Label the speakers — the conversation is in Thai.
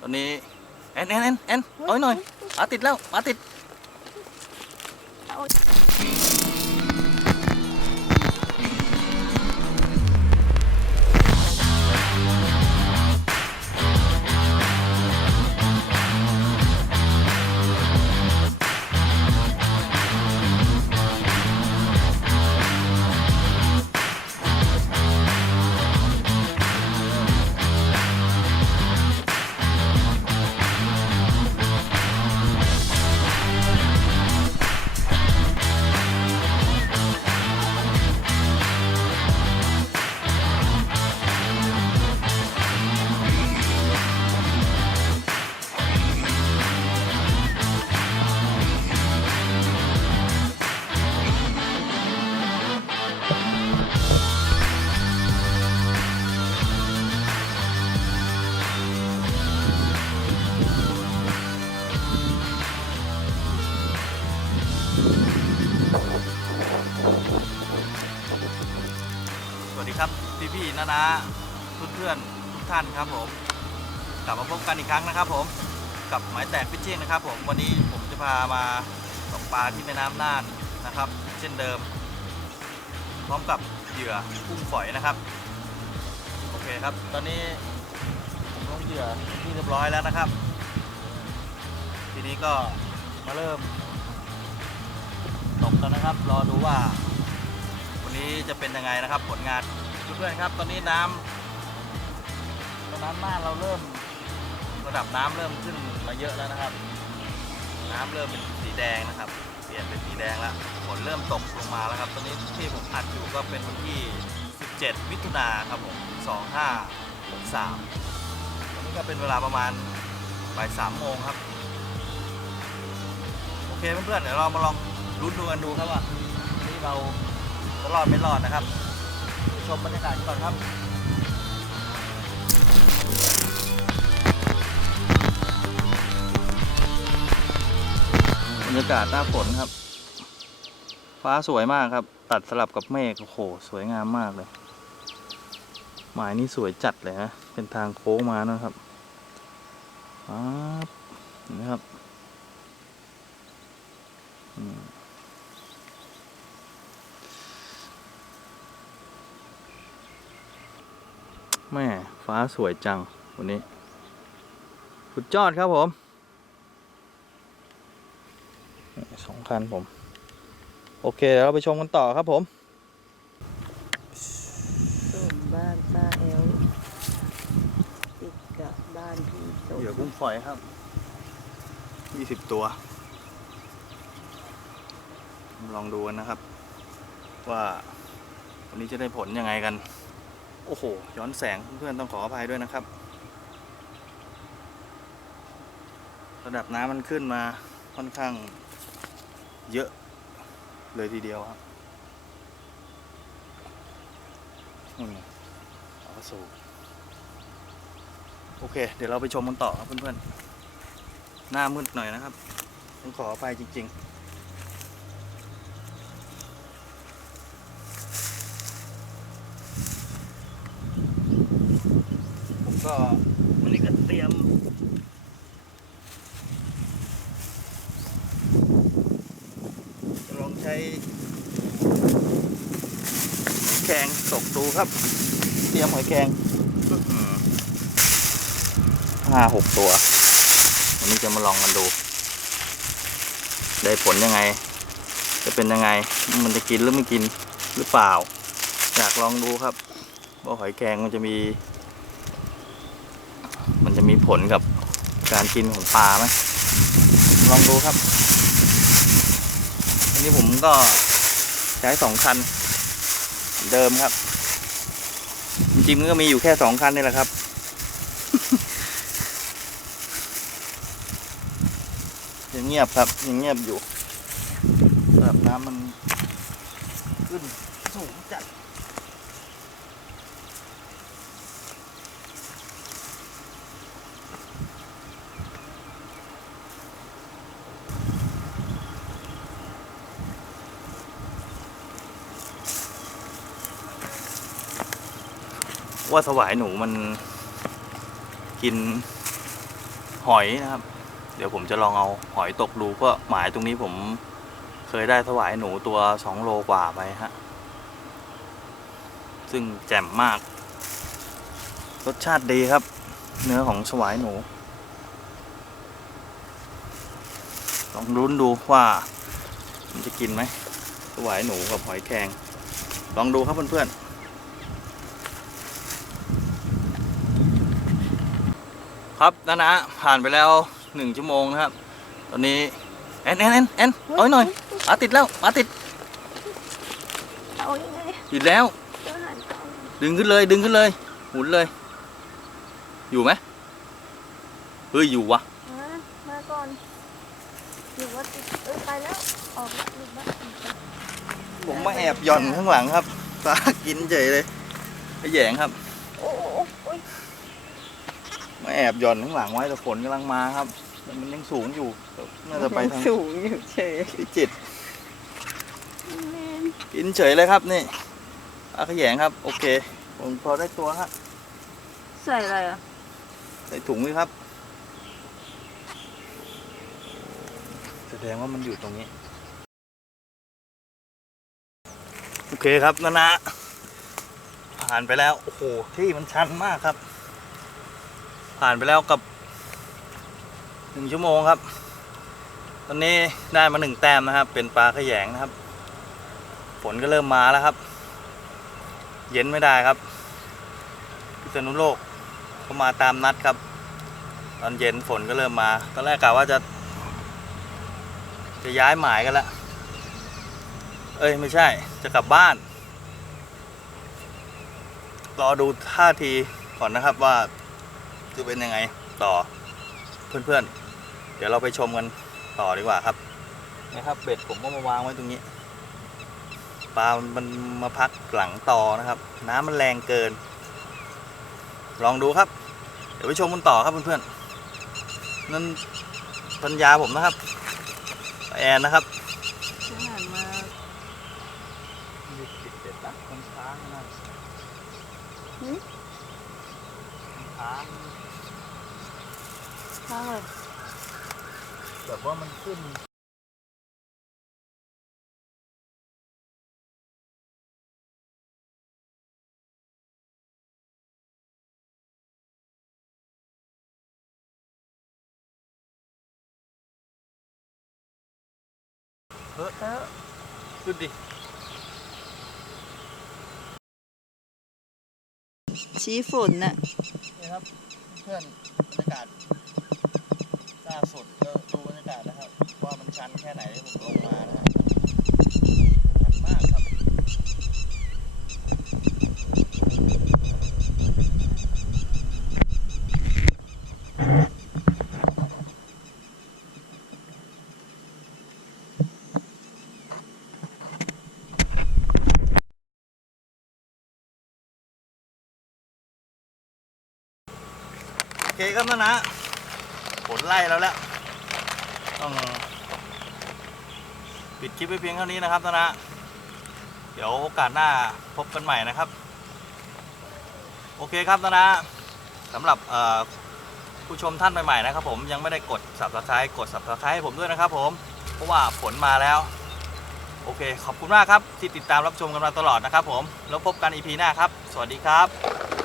Speaker 1: ตอนนี้แอนแอนแอนแอนเอาให้หน่อยปลาติดแล้วปลาติด วัสดีครับพี่พี่ๆนานาเพื่อนเพื่อนๆทุกท่านครับผมกลับมาพบกันอีกครั้งนะครับ ผมกับหมายแตกฟิชชิ่งนะครับ ผมวันนี้ผมจะพามาตกปลาที่แม่น้ำน่านนะครับ เช่นเดิม พร้อมกับเหยื่อกุ้งฝอยนะครับโอเคครับ ตอนนี้ผมลงเหยื่อที่เรียบร้อยแล้วนะครับ ทีนี้ก็มาเริ่มตกกันนะครับ รอดูว่า นี้จะเป็นยังไงนะครับผลงานเพื่อนๆครับ ตอนนี้น้ำตอนน้ำน่านเราเริ่มระดับน้ำเริ่มขึ้นมาเยอะแล้วนะครับ น้ำเริ่มเป็นสีแดงนะครับ เปลี่ยนเป็นสีแดงแล้วฝนเริ่มตกลงมาแล้วครับ ตอนนี้ที่ผมอัดอยู่ก็เป็นวันที่ 17 มิถุนาครับผม2563ตอนนี้ก็เป็นเวลาประมาณบ่ายสามโมงครับ โอเคเพื่อนๆเดี๋ยวเรามาลองลุ้นดูกันดูครับว่าที่เรา จะรอดไม่รอดนะครับไปชมบรรยากาศก่อนครับบรรยากาศหน้าฝนครับ ฟ้าสวยมากครับ ตัดสลับกับเมฆโอ้โหสวยงามมากเลยหมายนี้สวยจัดเลยฮะเป็นทางโค้งมานะครับป๊าบนะครับอืม แม่ฟ้าสวยจัง วันนี้ สุดยอดครับผมนี่สองคันผม โอเคเดี๋ยวเราไปชมกันต่อครับผม
Speaker 2: ส่วนบ้านป้าแอลติดกับบ้านพี่สม
Speaker 1: เหยื่อกุ้งฝอยครับยี่สิบตัว ลองดูกันนะครับ ว่าวันนี้จะได้ผลยังไงกัน โอ้โห ย้อนแสงเพื่อนต้องขออภัยด้วยนะครับ ระดับน้ำมันขึ้นมาค่อนข้างเยอะเลยทีเดียวครับนี่ไงเอาสูบโอเค เดี๋ยวเราไปชมกันต่อครับเพื่อนๆ หน้ามืดหน่อยนะครับ ต้องขออภัยจริง ๆ ผมก็วันนี้ก็เตรียมจะลองใช้หอยแครงตกดูครับ เตรียมหอยแครงอื้อหือห้าหกตัววันนี้จะมาลองกันดู ได้ผลยังไง จะเป็นยังไง มันจะกินหรือไม่กินหรือเปล่า อยากลองดูครับว่าหอยแครงมันจะมีมันจะมี ผลกับการกินของปลาไหมลองดูครับ อันนี้ผมก็ใช้สองคัน เดิมครับ จริงๆมันก็มีอยู่แค่สองคันนี่แหละครับ ยังเงียบครับยังเงียบอยู่ระดับน้ำมันขึ้นสูงจัด ว่าสวายหนูมันกินหอยนะครับ เดี๋ยวผมจะลองเอาหอยตกดูก็หมายตรงนี้ผมเคยได้ถวายหนูตัวสองโลกว่าไปฮะ ซึ่งแจ่มมาก รสชาติดีครับ เนื้อของสวายหนู ลองรุ้นดูว่ามันจะกินไหมสวายหนูกับหอยแครงลองดูครับเพื่อนๆ ครับนะนะผ่านไปแล้วหนึ่งชั่วโมงนะครับ ตอนนี้แอนแอนแอนแอนเอาให้หน่อยหมาติดแล้วหมาติด
Speaker 2: เอายังไง
Speaker 1: ติดแล้ว
Speaker 2: เจ้าหันเอา
Speaker 1: ดึงขึ้นเลยดึงขึ้นเลย หมุนเลย อยู่ไหมเฮ้ยอยู่วะ
Speaker 2: มามาก่อนหรือว่าติดเอ้ยไปแล้วออกแล้วหรือว่า
Speaker 1: ผมมาแอบหย่อนข้างหลังครับปลากินเฉยเลยไอ้แหยงครับ
Speaker 2: โอ้โอ้โอ้ย
Speaker 1: มาแอบหย่อนข้างหลังไว้แต่ฝนกำลังมาครับแต่มันยังสูงอยู่น่าจะไปทาง
Speaker 2: สูงอยู่เฉย
Speaker 1: พิจิตร
Speaker 2: แม่น
Speaker 1: กินเฉยเลยครับนี่ปลาขยงครับ โอเค ผมพอได้ตัวครับ
Speaker 2: ใส่อะไรอะ
Speaker 1: ใส่ถุงเลยครับ แสดงว่ามันอยู่ตรงนี้ โอเคครับนานะผ่านไปแล้ว โอ้โห ที่มันชันมากครับ ผ่านไปแล้วกับหนึ่งชั่วโมงครับ ตอนนี้ได้มาหนึ่งแต้มนะครับ เป็นปลาขยงนะครับ ฝนก็เริ่มมาแล้วครับ เย็นไม่ได้ครับพิษณุโลกก็มาตามนัดครับ ตอนเย็นฝนก็เริ่มมาตอนแรกกะว่าจะ จะย้ายหมายกันละเอ้ยไม่ใช่จะกลับบ้าน รอดูท่าทีก่อนนะครับว่า จะเป็นยังไงต่อเพื่อนๆ เดี๋ยวเราไปชมกันต่อดีกว่าครับนะครับเบ็ดผมก็มาวางไว้ตรงนี้ปลามันมาพักหลังต่อนะครับ น้ำมันแรงเกิน ลองดูครับ เดี๋ยวไปชมกันต่อครับเพื่อนๆนั่นปัญญาผมนะครับ แอนนะครับ
Speaker 2: เจ้าหันมา
Speaker 1: ติดเด็ดนะมันค้างนะ
Speaker 2: หึ
Speaker 1: ค้าง
Speaker 2: ข้างเลย
Speaker 1: แบบว่ามันขึ้น
Speaker 2: เออ
Speaker 1: ขึ้นดิ
Speaker 2: ชี้ฝนน่ะ
Speaker 1: ครับ เพื่อนบรรยากาศล่าสุดก็ดูบรรยากาศนะครับ ว่ามันชันแค่ไหนผมลงมานะครับนมากครับ โอ เคครับนะนะผลไล่แล้วแหละต้องปิดคลิปไปเพียงเท่านี้นะครับนะนะเดี๋ยวโอกาสหน้าพบกันใหม่นะครับ โอเคครับนะนะสำหรับผู้ชมท่านใหม่ๆนะครับ ผมยังไม่ได้กด subscribe กด subscribe ให้ผมด้วยนะครับ ผมเพราะว่าผลมาแล้ว โอเค ขอบคุณมากครับ ที่ติดตามรับชมกันมาตลอดนะครับ ผมแล้วพบกัน EP หน้าครับ สวัสดีครับ